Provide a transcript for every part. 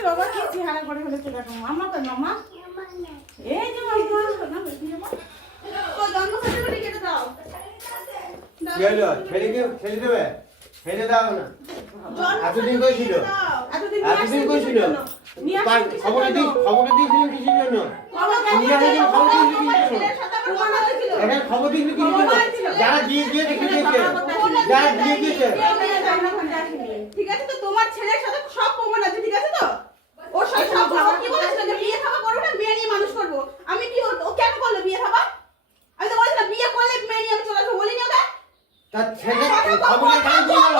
বাবা? কি চেহারা করে ফেলেছে দেখো মাম্মা কই মাম্মা এই যে মাম্মা না বেশি মাম্মা তো জন্ম সার্টিফিকেট দাও। কি হলো ছেলেকে ছেলে দেবে। ছেলে দাও না। এতদিন কই ছিল? এতদিন কই ছিল? খবর দি খবর দিয়েছিলেন কিসের জন্য নিয়ে আসেন খবর দিয়েছিলেন কিসের জন্য এখানে খবর দিয়েছিলেন কিসের জন্য যারা দিয়ে দিয়ে দেখে দিয়েছে যারা দিয়ে দিয়েছে ঠিক আছে তো তোমার ছেলের সাথে সব প্রমাণ আছে ঠিক আছে তো? ওর সাথে সব ও কি বলেছিল যে বিয়ে থাকা করব না মেয়ে নিয়ে মানুষ করব। আমি কি ও কেন করল বিয়ে থাকা? আমি তো বলেছিলাম বিয়ে করলে মেয়ে নিয়ে আমি চলে আসব বলিনি ওকে? তার ছেলে খবর এখানে দিয়ে গেল?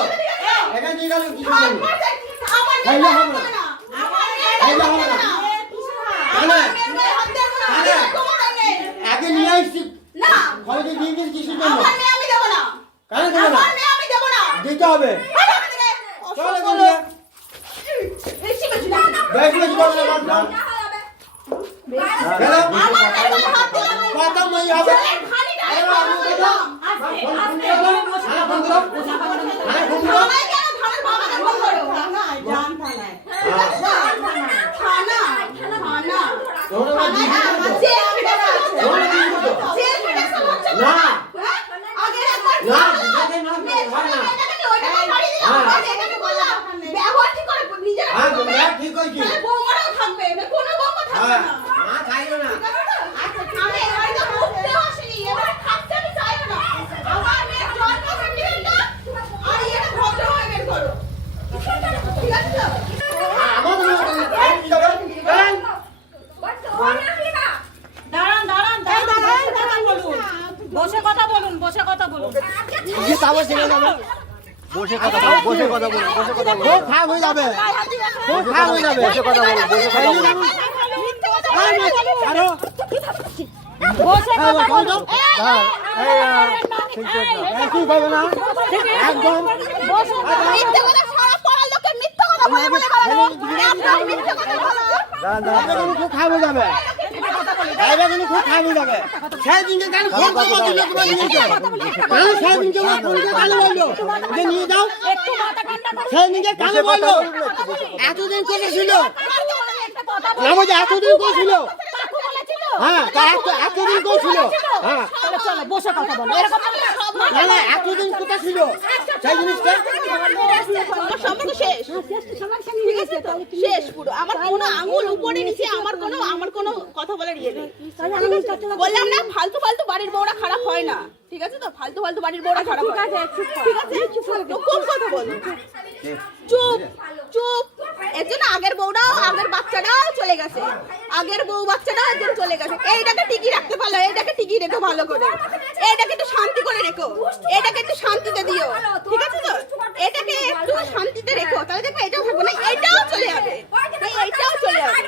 এখানে দিয়ে গেল? কিসের জন্য। আমার মেয়ে তাইলে হবে না। আমার মেয়ের গায়ে হাত দেবো না তাহলে? তোমার মেয়ে আগে নিয়ে আসছি না খবর দিয়ে দিয়ে দিয়েছে কিসের জন্য আমার মেয়ে আমি দেবো না কেন দেবে না আমার মেয়ে আমি দেবো না দিতে হবে ভালো হবে থেকে। চলো দিলে বেশি বেশি না বেশ বেশ বললে বাদ দাও যা হবে গেল আমার মেয়ের গায়ে হাত দেবো না কত মই হবে। না। ঠিক হ্যাঁ, করবে। তোমরা ঠিক। তাহলে বৌমারাও থাকবে, না থাকবে হ্যাঁ, না। মা খাইও না। ঠিক আছে তো? আমি এ বাড়িতে উঠতেও আসিনি, এবার থাকতে আমি চাইও না। আমার মেয়ের জন্ম certificate-টা আর ইয়েটা ভদ্র হয়ে বের করো। ঠিক আছে তো? হ্যাঁ, আমার মনে হয় না। এই, কি হবে? এই, দাঁড়ান দাঁড়ান দাঁড়ান বসে কথা বলুন বসে কথা বলুন বসে কথা বলুন যে তাবো ছেড়ে দাও। বসে কথা বলো বসে কথা বলো বসে কথা বলো খুব খারাপ হয়ে যাবে খুব খারাপ হয়ে যাবে বসে কথা বলো বসে কথা বলো আরও বসে কথা বলুন হ্যাঁ ঠিক আছে না। না একদম বসে কথা সারা পাড়ার লোককে মিথ্যে কথা বলে বলে বেড়ানো। একদম কথা বলো। দাঁড়ান দাঁড়ান খুব খারাপ হয়ে যাবে এটা কিন্তু খুব খারাপ হয়ে যাবে সেই দিনকে কেন ফোন করব দিলে তোমার নিয়ে যাও সেই দিনকে ফোন করে কেন বলল যে নিয়ে যাও একটু মাথা ঠান্ডা করুন সেই দিনকে কেন বলল। এতদিন করে ছিল। না এতদিন করে ছিল। হ্যাঁ এতদিন করে ছিল। হ্যাঁ। বসে কথা বলো। এরকম না না এতদিন কোথায় ছিল। সেই জিনিসটা আমার সম্পর্ক শেষ। ঠিক আছে তো? শেষ পুরো। আমার কোনো আঙুল উপরে নিচে আমার কোনো আমার কোনো কথা বলার ইয়ে নেই। বললাম না ফালতু ফালতু বাড়ির বউরা খারাপ হয় না। ঠিক আছে তো? ফালতু ফালতু বাড়ির বউরা খারাপ হয়। না। ঠিক আছে? কোন কথা বলো? চুপ চুপ। এর জন্য আগের বউটাও আগের বাচ্চাটাও চলে গেছে। আগের বউ বাচ্চাটাও একজন চলে গেছে। এইটাকে টিকি রাখতে পারল এইটাকে টিকি রেখো ভালো করে। এইটাকে একটু শান্তি করে রেখো। এটাকে একটু শান্তিতে দিও। ঠিক আছে তো? এটাকে একটু শান্তিতে রেখো। তাহলে দেখবে এটাও থাকবে না এটাও চলে যাবে। এই এইটাও চলে যাবে।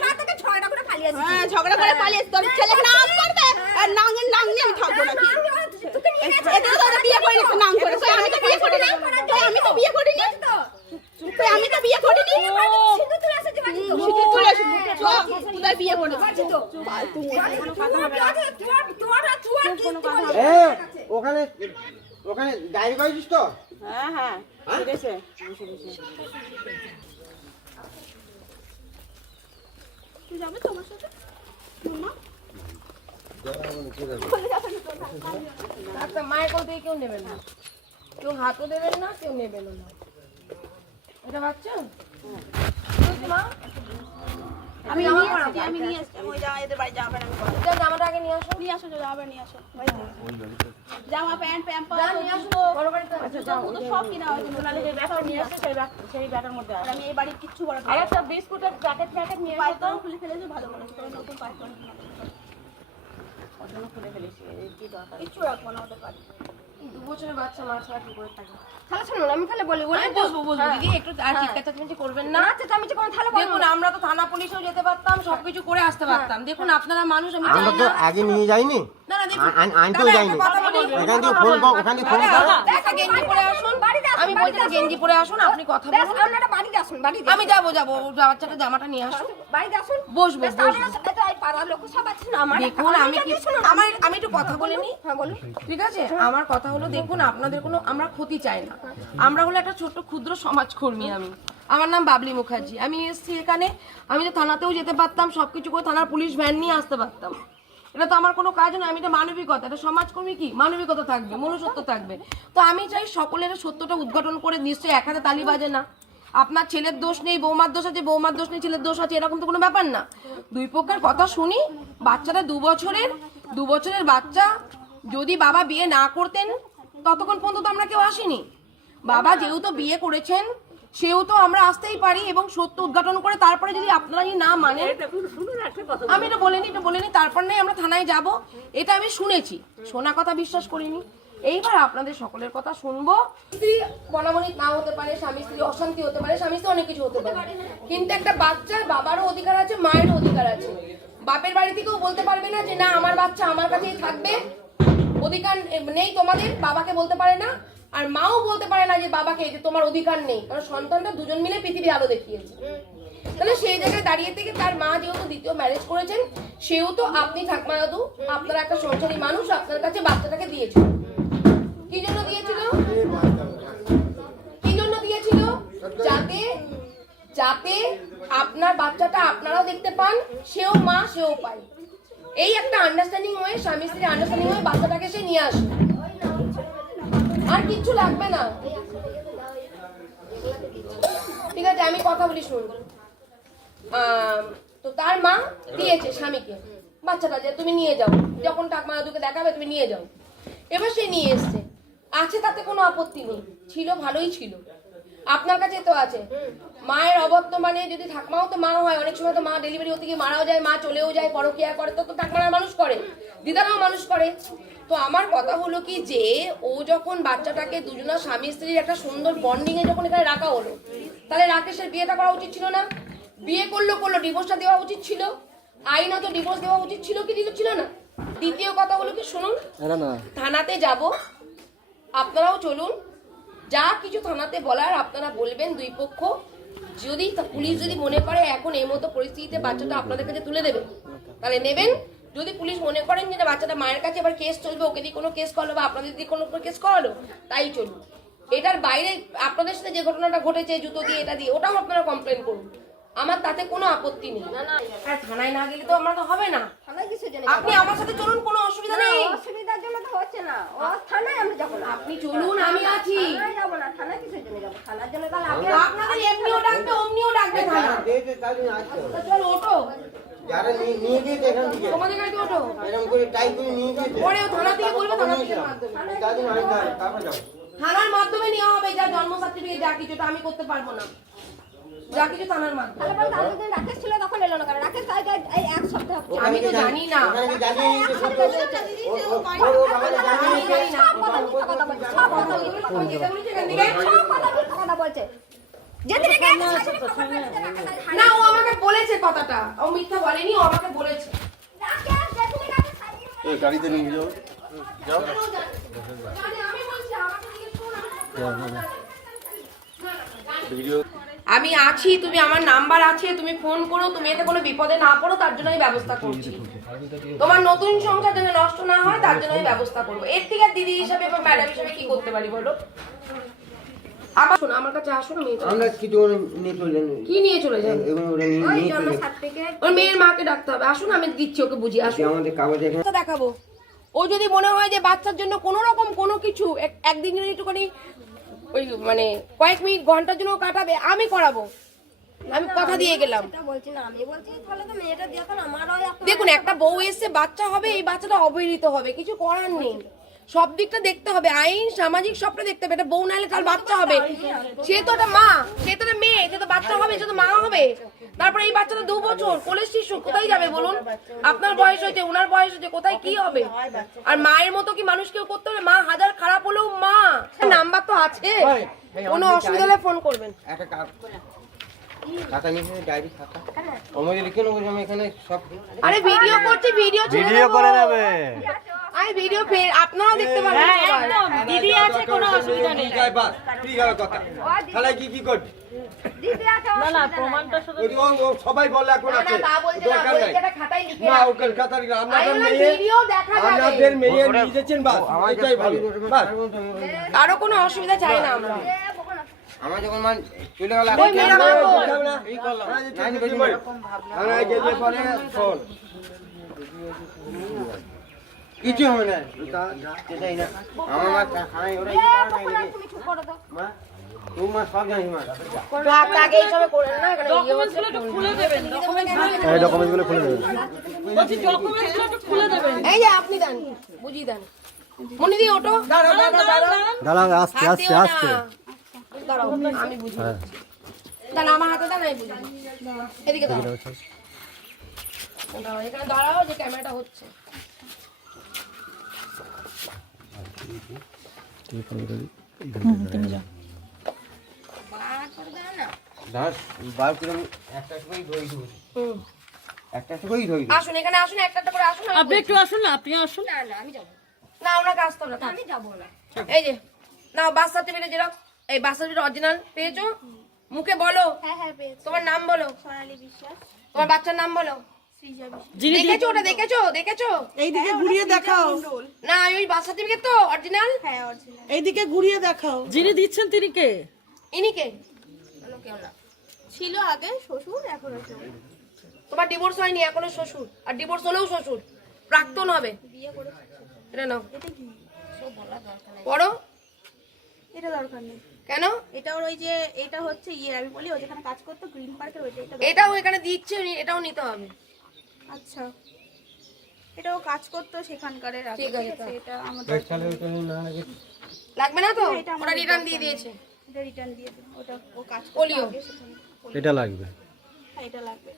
হ্যাঁ ঝগড়া করে পালিয়ে তোর ছেলেকে নাম করবে। আর নাঙের নাং নিয়ে আমি থাকব নাকি? ওখানে ওখানে ডায়েরি করেছিস তো হ্যাঁ হ্যাঁ? তুই যাবে তো আমার সাথে একটা মায়ের কোল থেকে কেউ নেবেন না। কেউ হাতও দেবেন না কেউ নেবেন না। এটা বাচ্চা মা আমি জামা নিয়ে আমি নিয়ে এসেছি ওই জামা এদের বাড়ি জামা প্যান্ট আমি পরা জামাটা আগে নিয়ে আসো। নিয়ে আসো জামা প্যান্ট নিয়ে আসো। জামা প্যান্ট প্যাম্পাস নিয়ে আসো। বড় সব কিনা হয়েছে। সোনালি যে ব্যাগটা নিয়ে এসছে সেই ব্যাগ সেই ব্যাগের মধ্যে আছে আমি এই বাড়ির কিচ্ছু করা আর একটা বিস্কুটের প্যাকেট প্যাকেট নিয়ে পাইপটা খুলে ফেলেছে ভালো তবে নতুন পাইপ খুলে ফেলেছি কি দরকার? কিচ্ছু রাখব না ওদের বাড়ি দু বছরের বাচ্চা মা ছাড়া কি করে থাকে তাহলে শুনুন আমি তাহলে বলি বলি বসবো বসবো। দিদি একটু আর চিৎকার চেঁচামেচি করবেন না? আচ্ছা আমি তাহলে দেখুন আমরা তো থানা পুলিশেও যেতে পারতাম সবকিছু করে আসতে পারতাম। দেখুন আপনারা মানুষ আমি আমরা তো আগে নিয়ে যাইনি। না না দেখুন আ- আইন- আইনতেও দাদা, যাইনি। একটা কথা বলি। এখান থেকে ফোন কর ওখান থেকে ফোন কর। গেঞ্জি পরে আসুন। আমি বলছি গেঞ্জি পরে আসুন আপনি কথা বলুন। আপনারা বাড়িতে আসুন বাড়িতে আমি যাব যাব বাচ্চাটা জামাটা নিয়ে আসুন। বাড়িতে আসুন। বসবো পাড়ার লোক আমার দেখুন আমি কি আমার আমি একটু কথা বলে নিই। হ্যাঁ বলুন। ঠিক আছে? আমার কথা হলো দেখুন আপনাদের কোনো আমরা ক্ষতি চাই না। আমরা হলো একটা ছোট্ট ক্ষুদ্র সমাজকর্মী আমি। আমার নাম বাবলি মুখার্জি। আমি এসেছি এখানে। আমি তো থানাতেও যেতে পারতাম সবকিছু করে থানার পুলিশ ভ্যান নিয়ে আসতে পারতাম। এটা তো আমার কোনো কাজ নয় আমি তো মানবিকতা। এটা সমাজকর্মী কি? মানবিকতা থাকবে মনুষ্যত্ব থাকবে। তো আমি চাই সকলের সত্যটা উদ্ঘাটন করে নিশ্চয়ই এক হাতে তালি বাজে না। আপনার ছেলের দোষ নেই বৌমার দোষ আছে বৌমার দোষ নেই ছেলের দোষ আছে এরকম তো কোনো ব্যাপার না। দুই পক্ষের কথা শুনি বাচ্চাটা দু বছরের দু বছরের বাচ্চা যদি বাবা বিয়ে না করতেন ততক্ষণ পর্যন্ত তো আমরা কেউ আসিনি। বাবা যেহেতু বিয়ে করেছেন সেহেতু আমরা আসতেই পারি এবং সত্য উদ্ঘাটন করে তারপরে যদি আপনারা না মানেন আমি এটা বলিনি এটা বলিনি তারপর নাই আমরা থানায় যাব এটা আমি শুনেছি। শোনা কথা বিশ্বাস করিনি। এইবার আপনাদের সকলের কথা শুনব। বনাবনি না হতে পারে, স্বামী স্ত্রী অশান্তি হতে পারে, স্বামী স্ত্রী অনেক কিছু হতে পারে। কিন্তু একটা বাচ্চার বাবারও অধিকার আছে, মায়েরও অধিকার আছে। বাপের বাড়ি থেকেও বলতে পারবে না যে, না, আমার বাচ্চা আমার কাছেই থাকবে। অধিকার নেই তোমাদের, বাবাকে বলতে পারে না। আর মাও বলতে পারে না যে, বাবাকে যে তোমার অধিকার নেই। কারণ সন্তানটা দুজন মিলে পৃথিবীর আলো দেখিয়েছে। তাহলে সেই জায়গায় দাঁড়িয়ে থেকে তার মা যেহেতু দ্বিতীয় ম্যারেজ করেছেন সেও তো আপনি ঠাকমা দাদু আপনারা একটা সংসারী মানুষ, আপনার কাছে বাচ্চাটাকে দিয়েছিল কি জন্য দিয়েছিল? কি যাতে যাতে আপনার বাচ্চাটা আপনারাও দেখতে পান, সেও মা, সেও পায় এই একটা আন্ডারস্ট্যান্ডিং হয়ে, স্বামী স্ত্রী আন্ডারস্ট্যান্ডিং হয়ে বাচ্চাটাকে সে নিয়ে আসে আর কিচ্ছু লাগবে না। ঠিক আছে, আমি কথা বলি শুন তো তার মা দিয়েছে স্বামীকে, বাচ্চাটা যে তুমি নিয়ে যাও, যখন টাকমা দাদুকে দেখাবে তুমি নিয়ে যাও। এবার সে নিয়ে এসছে। আছে তাতে কোনো আপত্তি নেই। ছিল ভালোই ছিল। আপনার কাছে তো আছে। মায়ের অবর্তমানে যদি ঠাকমাও তো মা হয় অনেক সময় তো মা ডেলিভারি হতে গিয়ে মারাও যায় মা চলেও যায় পরকিয়া করে তো তো ঠাকমারা মানুষ করে। দিদারাও মানুষ করে। তো আমার কথা হলো কি যে ও যখন বাচ্চাটাকে দুজনা স্বামী স্ত্রীর একটা সুন্দর বন্ডিং এ যখন এখানে রাখা হলো তাহলে রাকেশের বিয়েটা করা উচিত ছিল না? বিয়ে করল করল ডিভোর্সটা দেওয়া উচিত ছিল। আইনত ডিভোর্স দেওয়া উচিত ছিল কি ছিল না? দ্বিতীয় কথা হলো কি শুনুন। থানাতে যাব আপনারাও চলুন। যা কিছু থানাতে বলার আপনারা বলবেন দুই পক্ষ। যদি পুলিশ যদি মনে করে এখন এই মতো পরিস্থিতিতে বাচ্চাটা আপনাদের কাছে তুলে দেবে, তাহলে নেবেন। যদি পুলিশ মনে করেন যে বাচ্চাটা মায়ের কাছে এবার কেস চলবে, ওকে দিয়ে কোনো কেস করালো বা আপনাদের দিয়ে কোনো কেস করালো, তাই চলুন। এটার বাইরে আপনাদের সাথে যে ঘটনাটা ঘটেছে, জুতো দিয়ে, এটা দিয়ে, ওটাও আপনারা কমপ্লেন করুন। আমার তাতে কোনো আপত্তি নেই। আর থানায় না গেলে তো আমরা তো হবে না। থানায় কিসের জন্য আপনি আমার সাথে চলুন কোনো অসুবিধা নেই। অসুবিধার জন্য তো হচ্ছে না। ও থানায় আমরা যাব না। আপনি চলুন আমি আছি। থানায় যাব না থানায় জন্য যাব। থানার জন্য তাহলে আগে আপনাদের এমনিও ডাকবে অমনিও ডাকবে থানা আসতে হবে। তা চলো ওঠো। যারা নিয়ে- এখান থেকে। তোমাদের ওঠো। এরকম করে করে নিয়ে পরে থানা থেকে বলবে থানা থেকে মাধ্যমে আনতে তারপর যাব। থানার মাধ্যমে নেওয়া হবে যা জন্ম সার্টিফিকেট যা কিছু ওটা আমি করতে পারব না। যা কিছু থানার মাধ্যমে তাহলে পরে তাহলে দিন রাকেশ ছিল তখন এলো না রাকেশ এই এক সপ্তাহ আমি তো জানি না। ও- আমাকে বলছে? না। ও আমাকে কথাটা। ও মিথ্যা বলেনি ও আমাকে বলেছে। গাড়িতে নিয়ে যাও। ভিডিও আমি আছি তুমি আমার নাম্বার আছে তুমি ফোন করো তুমি এতে কোনো বিপদে না পড়ো তার জন্য আমি ব্যবস্থা করছি। তোমার নতুন সংসার যেন নষ্ট না হয় তার জন্য আমি ব্যবস্থা করব। এর থেকে আর দিদি হিসাবে বা ম্যাডাম হিসাবে কি করতে পারি বলো? আবার শোনো আমার কাছে আসো না মেয়েটা আমরা কিছু ওরা নিয়ে চলে কি নিয়ে চলে এবং ওরা নিয়ে নিয়ে চলে ওর মেয়ের মাকে ডাকতে হবে। আসুন আমি দিচ্ছি ওকে বুঝিয়ে আসুন যে আমাদের কাগজ এখানে। দেখাবো। ও যদি মনে হয় যে বাচ্চার জন্য কোনো রকম কোনো কিছু এক- একদিন যদি একটুখানি ওই মানে কয়েক মিনিট ঘণ্টার জন্য কাটাবে আমি করাবো। আমি কথা দিয়ে গেলাম। বলছি না বলছি তাহলে তো মেয়েটা দেখুন একটা দেখুন একটা বউ এসে বাচ্চা হবে এই বাচ্চাটা অবহেলিত হবে কিছু করার নেই। সব দিকটা দেখতে হবে আইন সামাজিক সবটা দেখতে হবে। এটা বউ নাহলে তার বাচ্চা হবে? সে তো একটা মা সে তো একটা মেয়ে সে তো বাচ্চা হবে সে তো মা হবে। তারপরে এই বাচ্চাটা দু বছর কোলের শিশু কোথায় যাবে বলুন? আপনার বয়স হয়েছে ওনার বয়স হয়েছে কোথায় কি হবে? আর মায়ের মতো কি মানুষ কেউ করতে হবে মা হাজার খারাপ হলেও মা। নাম্বার তো আছে। কোনো অসুবিধা হলে ফোন করবেন। খাতা নিয়ে ডায়েরি খাতা। লিখে নেব আমি এখানে সব আরে ভিডিও করছি ভিডিও ভিডিও করে নেবে আরে ভিডিও ফের আপনারাও দেখতে পাবেন সবাই। দিদি আছে কোনো অসুবিধা নেই। বাস ঠিক গেল কথা। তাহলে কি কি করবি? না না প্রমাণটা শুধু ও- ও সবাই বলে এখন আছে না, তা বলছে না, দরকার নাই। এটা খাতায় লিখে না রাখ। ওকে কথা দিল বললাম মেয়ে ভিডিও দেখা যাবে। আপনাদের মেয়ে নিয়ে যাচ্ছেন বাস এটাই ভালো। বাস। কারও কোনো অসুবিধা চাই না আমরা। আমার যখন মান চলে গেল। এই করলাম। নাইন বেশি আমরা গেলে পরে কিছু হবে না। সেটাই না। আমার মা খানায় ওরা ইয়ে করে না এদিকে। মা তুই মা সব জানিস মা। রাত আগে এইসবে করেন না এখানে ইয়ে ডকুমেন্টসগুলো একটু খুলে দেবেন ডকুমেন্টসগুলো এই ডকুমেন্টসগুলো খুলে দেবে বলছি ডকুমেন্টসগুলো একটু খুলে দেবেন। এই যে আপনি দেন বুঝিয়ে দেন। মনিদি ওটো দাঁড়াও আস্তে আস্তে আস্তে। দাঁড়াও আমি বুঝিয়ে হ্যাঁ। আমার হাতে দেন আমি বুঝিয়ে এদিকে দাঁড়াও। দাঁড়াও, এখানে দাঁড়াও যে ক্যামেরাটা হচ্ছে। না আসুন এখানে আসুন একটা করে আসুন আপনি একটু আসুন না আপনি আসুন। না না আমি যাব। না। না ওনাকে আসতে না আমি যাব না। এই যে নাও বাস সার্টিফিকেট জেরক্স এই সার্টিফিকেট অরিজিনাল পেয়েছ? মুখে বলো। হ্যাঁ হ্যাঁ পেয়েছি। তোমার নাম বলো। সোনালী বিশ্বাস। তোমার বাচ্চার নাম বলো। সৃজা বিশ্বাস। যিনি দেখেছ ওটা দেখেছ? দেখেছ? এইদিকে ঘুরিয়ে দেখাও। না ওই বাস সার্টিফিকেট তো অরিজিনাল হ্যাঁ অরিজিনাল এইদিকে ঘুরিয়ে দেখাও। যিনি দিচ্ছেন তিনি কে? ইনি কে? কেউ না। ছিল আগে শ্বশুর এখন তোমার ডিভোর্স হয়নি এখনও শ্বশুর। আর ডিভোর্স হলেও শ্বশুর। প্রাক্তন হবে। বিয়ে করেছে এটা নাও। এটা কি? পড়ো। এটা দরকার নেই। কেন? এটা ওর ওই যে এটা হচ্ছে ইয়ে আমি বলি ও যেখানে কাজ করতো গ্রিন পার্কের ওইটা এটা। এটাও এখানে দিচ্ছে এটাও নিতে হবে। আচ্ছা। এটা ও কাজ করতো সেখানকার ঠিক আছে, তাহলে। এটা আমাদের লাগবে না তো? এটা আমার রিটার্ন দিয়ে দিয়েছে। এটা রিটার্ন দিয়ে দিন ওটা ও কাজ করতো পোলিও। এটা লাগবে। হ্যাঁ এটা লাগবে।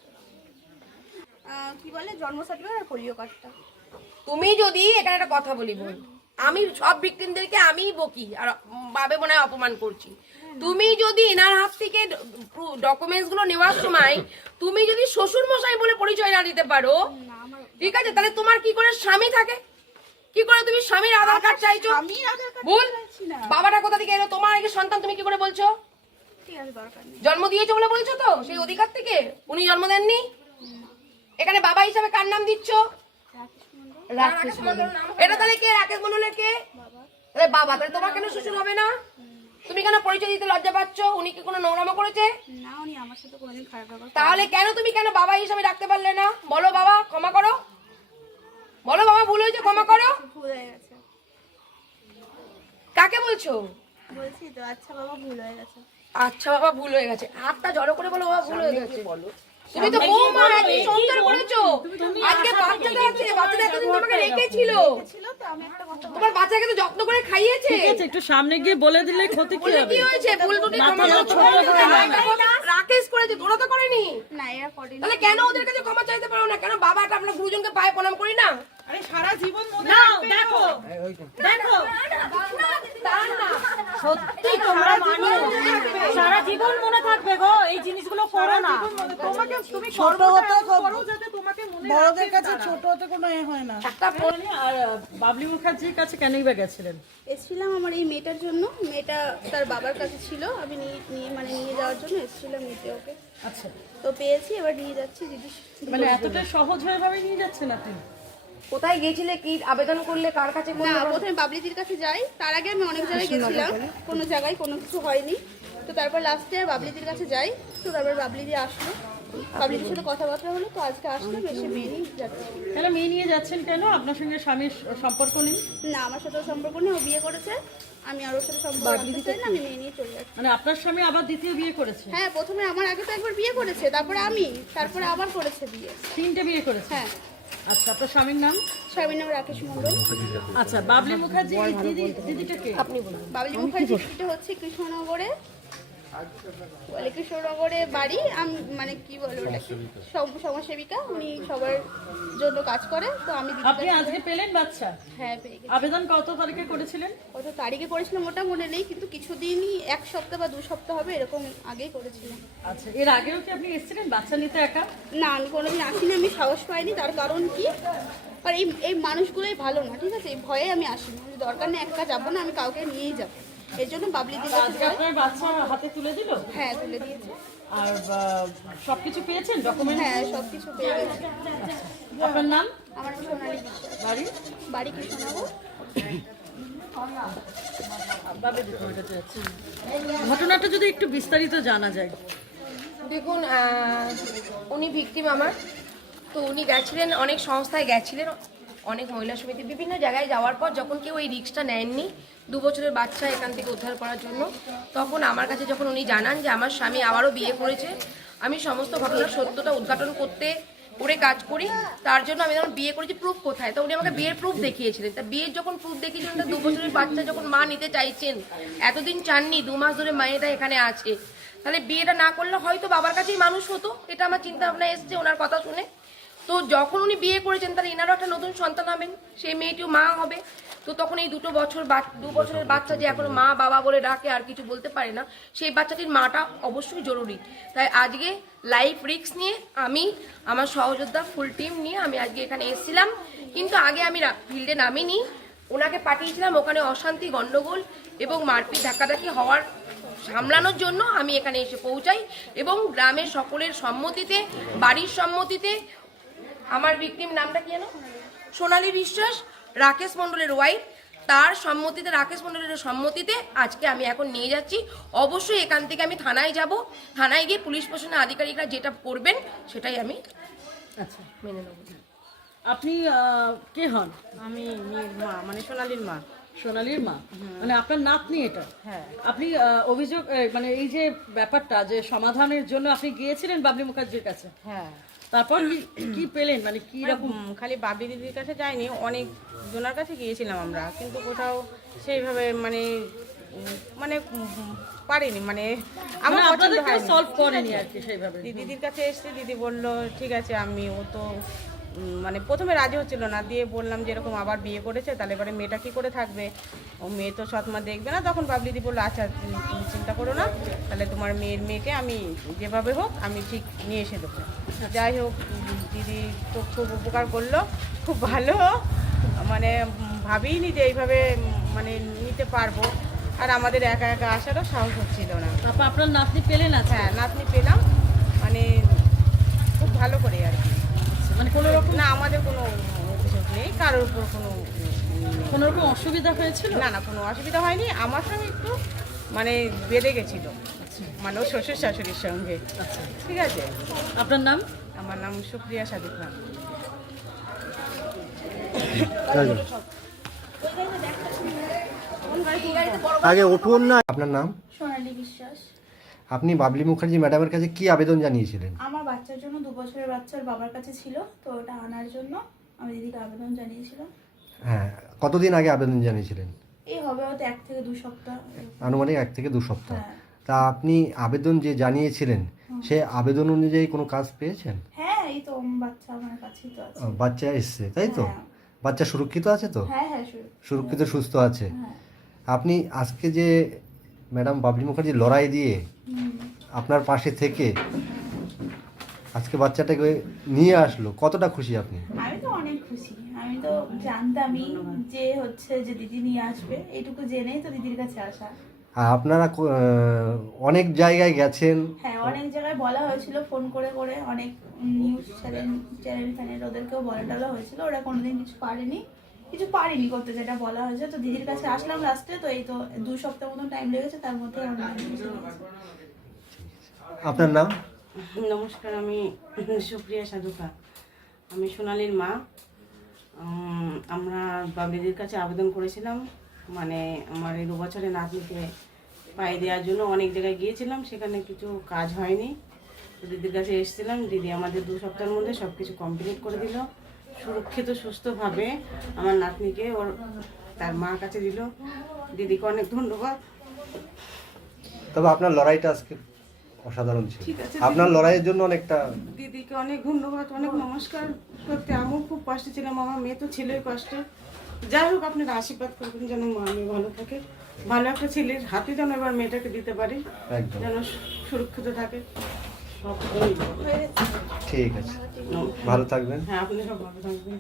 আহ, কি বলে জন্ম সার্টিফিকেট আর পোলিও কার্ডটা তুমি যদি এখানে একটা কথা বলি বোন আমি সব ভিকটিমদেরকে আমিই বকি আর বাবে মনে হয় অপমান করছি। তুমি যদি এনার হাত থেকে ডকুমেন্টসগুলো নেওয়ার সময় তুমি যদি শ্বশুর মশাই বলে পরিচয় না দিতে পারো ঠিক আছে? তাহলে তোমার কি করে স্বামী থাকে? কি করে তুমি স্বামীর আধার কার্ড চাইছো? ভুল। বাবাটা কোথা থেকে এলো? তোমার আগে সন্তান তুমি কি করে বলছো? জন্ম দিয়েছ বলে বলছো তো? সেই অধিকার থেকে? উনি জন্ম দেননি? এখানে বাবা হিসাবে কার নাম দিচ্ছ। এটা তাহলে কে রাকেশ মন্ডলের কে? তাহলে বাবা তাহলে তোমার কেন শ্বশুর হবে না? তুমি কেন পরিচয় দিতে লজ্জা পাচ্ছ? উনি কি কোনো নোংরামো করেছে? না উনি আমার সাথে কোনোদিন খারাপ ব্যবহার তাহলে কেন তুমি কেন বাবা হিসাবে রাখতে পারলে না? বলো বাবা ক্ষমা করো। বলো বাবা ভুল হয়েছে ক্ষমা করো। ভুল হয়ে গেছে। কাকে বলছো? বলছি তো আচ্ছা বাবা ভুল হয়ে গেছে। আচ্ছা বাবা ভুল হয়ে গেছে। হাতটা জড়ো করে বলো বাবা ভুল হয়ে গেছে। তুমি তো বৌমা একদিন সংসার করেছ আজকে বাচ্চাটা আছে বাচ্চাটা এতদিন তোমাকে রেখেছিল ছিল তো আমি একটা কথা তোমার বাচ্চাকে তো যত্ন করে খাইয়েছে একটু সামনে গিয়ে বলে দিলে ক্ষতি কি হবে কি হয়েছে ভুল দুটি নাও। রাকেশ করেছে তোরা তো করেনি না এরা করেনি তাহলে কেন ওদের কাছে ক্ষমা চাইতে পারো না কেন বাবাটা আমরা গুরুজনকে পায়ে প্রণাম করি না নাও দেখো দেখো দাঁড়ান না। সত্যি তোমরা মানুষ সারা জীবন মনে থাকবে গো এই জিনিসগুলো করো না। তোমাকে তুমি ছোট হতে বড়দের কাছে ছোট হতে কোনো এ হয় না। একটা ফোন আর বাবলি মুখার্জির কাছে কেনই বা গেছিলেন? এসেছিলাম আমার এই মেয়েটার জন্য। মেয়েটা তার বাবার কাছে ছিল। আমি নিয়ে নিয়ে মানে নিয়ে যাওয়ার জন্য এসেছিলাম নিতে ওকে। আচ্ছা। তো পেয়েছি এবার নিয়ে যাচ্ছি দিদি মানে এতটা সহজ হয়ে ভাবে নিয়ে যাচ্ছেন আপনি? কোথায় গেছিলে কি আবেদন করলে? কার কাছে না প্রথমে বাবলিদির কাছে যাই। তার আগে আমি অনেক জায়গায় গেছিলাম। কোনো জায়গায় কোনো কিছু হয়নি। তো তারপর লাস্টে বাবলিদির কাছে যাই। তো তারপর বাবলিদি আসলো। বাবলিদির সাথে কথাবার্তা হলো তো আজকে আসলো বেশি মেয়ে নিয়ে যাচ্ছে। তাহলে মেয়ে নিয়ে যাচ্ছেন কেন? আপনার সঙ্গে স্বামীর সম্পর্ক নেই? না আমার সাথে সম্পর্ক নেই ও বিয়ে করেছে। আমি আর ওর সাথে সম্পর্ক রাখতে চাই না আমি মেয়ে নিয়ে চলে যাচ্ছি। মানে আপনার স্বামী আবার দ্বিতীয় বিয়ে করেছে? হ্যাঁ প্রথমে আমার আগে তো একবার বিয়ে করেছে তারপরে আমি তারপরে আবার করেছে বিয়ে। তিনটে বিয়ে করেছে? হ্যাঁ। আচ্ছা আপনার স্বামীর নাম? স্বামীর নাম রাকেশ মন্ডল আচ্ছা বাবলি মুখার্জি এই দিদি দিদিটা কে? আপনি বলুন। বাবলি মুখার্জি হচ্ছে কৃষ্ণনগরে কৃষ্ণনগরে বাড়ি আমি মানে কি বলে সমাজসেবিকা। উনি সবার জন্য কাজ করে তো আমি আপনি আজকে পেলেন বাচ্চা? হ্যাঁ পেয়ে গেছি। আবেদন কত তারিখে করেছিলেন? কত তারিখে করেছিলাম ওটা মনে নেই কিন্তু কিছুদিনই এক সপ্তাহ বা দু সপ্তাহ হবে এরকম আগেই করেছিলাম। আচ্ছা এর আগেও কি আপনি এসেছিলেন বাচ্চা নিতে একা? না আমি কোনোদিন আসিনি আমি সাহস পাইনি তার কারণ কি? আর এই এই মানুষগুলোই ভালো না ঠিক আছে? এই ভয়ে আমি আসিনি দরকার নেই একা যাব না আমি কাউকে নিয়েই যাব। এই জন্য বাবলি আজকে আপনার বাচ্চা হাতে তুলে দিল? হ্যাঁ তুলে দিয়েছে। আর আহ, সবকিছু পেয়েছেন? ডকুমেন্ট হ্যাঁ সব কিছু পেয়ে গেছি আপনার নাম? আমার নাম সোনালী বাড়ি? বাড়ি চাচ্ছি। ঘটনাটা যদি একটু বিস্তারিত জানা যায়। দেখুন উনি ভিকটিম আমার। তো উনি গেছিলেন অনেক সংস্থায় গেছিলেন। অনেক মহিলা সমিতি বিভিন্ন জায়গায় যাওয়ার পর যখন কেউ এই রিক্সটা নেননি, দু বছরের বাচ্চা এখান থেকে উদ্ধার করার জন্য, তখন আমার কাছে যখন উনি জানান যে আমার স্বামী আবারও বিয়ে করেছে, আমি সমস্ত ঘটনার সত্যটা উদ্ঘাটন করতে, করে কাজ করি, তার জন্য আমি যখন বিয়ে করেছি প্রুফ কোথায়? তো উনি আমাকে বিয়ের প্রুফ দেখিয়েছিলেন। তা বিয়ের যখন প্রুফ দেখিয়েছিলেন, তা দু বছরের বাচ্চা যখন মা নিতে চাইছেন, এতদিন চাননি, দু মাস ধরে মায়েরা এখানে আছে, তাহলে বিয়েটা না করলে হয়তো বাবার কাছেই মানুষ হতো, এটা আমার চিন্তা ভাবনা এসছে, ওনার কথা শুনে। তো যখন উনি বিয়ে করেছেন, তাহলে এনারও একটা নতুন সন্তান হবেন, সেই মেয়েটিও মা হবে। তো তখন এই দুটো বছর দু বছরের বাচ্চা যে এখন মা, বাবা বলে ডাকে, আর কিছু বলতে পারে না, সেই বাচ্চাটির মাটা অবশ্যই জরুরি। তাই আজকে লাইফ রিস্ক নিয়ে আমি, আমার সহযোদ্ধা ফুল টিম নিয়ে আমি আজকে এখানে এসেছিলাম। কিন্তু আগে আমি ফিল্ডে নামিনি। ওনাকে পাঠিয়েছিলাম ওখানে অশান্তি গণ্ডগোল এবং মারপিট, ধাক্কাধাক্কি হওয়ার সামলানোর জন্য আমি এখানে এসে পৌঁছাই এবং গ্রামের সকলের সম্মতিতে, বাড়ির সম্মতিতে আমার ভিকটিম নামটা কি জানো সোনালী বিশ্বাস রাকেশ মণ্ডলের ওয়াইফ তার সম্মতিতে রাকেশ মণ্ডলের সম্মতিতে আজকে আমি এখন নিয়ে যাচ্ছি। অবশ্যই এখান থেকে আমি থানায় যাব। থানায় গিয়ে পুলিশ প্রশাসনের আধিকারিকরা যেটা করবেন সেটাই আমি আচ্ছা। মেনে নেব। আপনি কে হন? আমি মেয়ের মা মানে সোনালির মা। সোনালির মা? মানে আপনার নাতনি এটা? হ্যাঁ। আপনি অভিযোগ মানে এই যে ব্যাপারটা যে সমাধানের জন্য আপনি গিয়েছিলেন বাবলি মুখার্জির কাছে? হ্যাঁ। তারপর কি- পেলেন? মানে কি রকম? খালি বাবলি দিদির কাছে যাইনি অনেক জনার কাছে গিয়েছিলাম আমরা কিন্তু কোথাও সেইভাবে মানে মানে পারিনি মানে আমার মানে পছন্দ আপনাদের সলভ করেনি আর কি সেইভাবে। দিদির কাছে এসেছি দিদি বলল ঠিক আছে আমি ও তো মানে প্রথমে রাজি হচ্ছিল না দিয়ে বললাম যে এরকম আবার বিয়ে করেছে তাহলে এবারে মেয়েটা কী করে থাকবে? ও মেয়ে তো সৎমা দেখবে না তখন বাবলি দি বলল আচ্ছা তুমি চিন্তা করো না তাহলে তোমার মেয়ের মেয়েকে আমি যেভাবে হোক আমি ঠিক নিয়ে এসে দেবো। যাই হোক দিদি তো খুব উপকার করল খুব ভালো মানে ভাবিনি যে এইভাবে মানে নিতে পারব আর আমাদের একা একা আসারও সাহস হচ্ছিল না। আপনার নাতনি পেলেন আছে হ্যাঁ নাতনি পেলাম মানে খুব ভালো করে আর কি। মানে কোনো রকম না আমাদের কোনো অভিযোগ নেই কারোর উপর কোনো কোনো রকম অসুবিধা হয়েছিল? না না কোনো অসুবিধা হয়নি। আমার সঙ্গে একটু মানে বেঁধে গেছিল। মানে ওর শ্বশুর শাশুড়ির সঙ্গে। আচ্ছা। ঠিক আছে? আপনার নাম? আমার নাম সুপ্রিয়া সাদিক আগে উঠুন না। আপনার নাম? সোনালী বিশ্বাস। আপনি বাবলি মুখার্জি ম্যাডামের কাছে কি আবেদন জানিয়েছিলেন? আমার বাচ্চার জন্য দু বছরের বাচ্চার বাবার কাছে ছিল তো ওটা আনার জন্য আমি দিদিকে আবেদন জানিয়েছিলাম। হ্যাঁ কতদিন আগে আবেদন জানিয়েছিলেন? এই হবে হয়তো এক থেকে দু সপ্তাহ। আনুমানিক এক থেকে দু সপ্তাহ। হ্যাঁ। তা আপনি আবেদন যে জানিয়েছিলেন সে আবেদন অনুযায়ী কোনো কাজ পেয়েছেন? হ্যাঁ এই তো বাচ্চা আমার কাছেই তো আছে। বাচ্চা এসছে তাই তো? হ্যাঁ। বাচ্চা সুরক্ষিত আছে তো? হ্যাঁ হ্যাঁ সুরক্ষিত সুস্থ আছে। হ্যাঁ। আপনি আজকে যে ম্যাডাম বাবলি মুখার্জি লড়াই দিয়ে। আপনার পাশে থেকে আজকে বাচ্চাটাকে নিয়ে আসলো। কতটা খুশি আপনি? আমি তো অনেক খুশি। আমি তো জানতামই যে হচ্ছে যে দিদি নিয়ে আসবে। এইটুকু জেনেই তো দিদির কাছে আসা। আর আপনারা অনেক জায়গায় গেছেন। হ্যাঁ অনেক জায়গায় বলা হয়েছিল ফোন করে করে অনেক নিউজ চ্যানেল চ্যানেল ফ্যানেল ওদেরকেও বলা টলা হয়েছিল। ওরা কোনোদিন কিছু পারেনি। কিছু পারিনি করতে যেটা বলা হয়েছে। তো দিদির কাছে আসলাম লাস্টে তো এই তো দু সপ্তাহ মতন টাইম লেগেছে তার মধ্যে। আপনার নাম? নমস্কার আমি সুপ্রিয়া সাধুকা। আমি সোনালির মা। আমরা বাবলিদির কাছে আবেদন করেছিলাম মানে আমার এই দু বছরের নাতনিকে পায়ে দেওয়ার জন্য অনেক জায়গায় গিয়েছিলাম সেখানে কিছু কাজ হয়নি। তো দিদির কাছে এসেছিলাম দিদি আমাদের দু সপ্তাহের মধ্যে সব কিছু কমপ্লিট করে দিল। সুরক্ষিত সুস্থভাবে আমার নাতনিকে ওর তার মার কাছে দিল। দিদিকে অনেক ধন্যবাদ। তবে আপনার লড়াইটা আজকে অসাধারণ ছিল। আপনার লড়াইয়ের জন্য অনেকটা দিদিকে অনেক ধন্যবাদ অনেক নমস্কার। সত্যি আমিও খুব কষ্টে ছিলাম আমার মেয়ে তো ছিলই কষ্টে। যাই হোক আপনারা আশীর্বাদ করবেন যেন মা মেয়ে ভালো থাকে। ভালো একটা ছেলের হাতে যেন এবার মেয়েটাকে দিতে পারি যেন সুরক্ষিত থাকে। ঠিক আছে। ভালো থাকবেন। হ্যাঁ আপনি সব ভালো থাকবেন।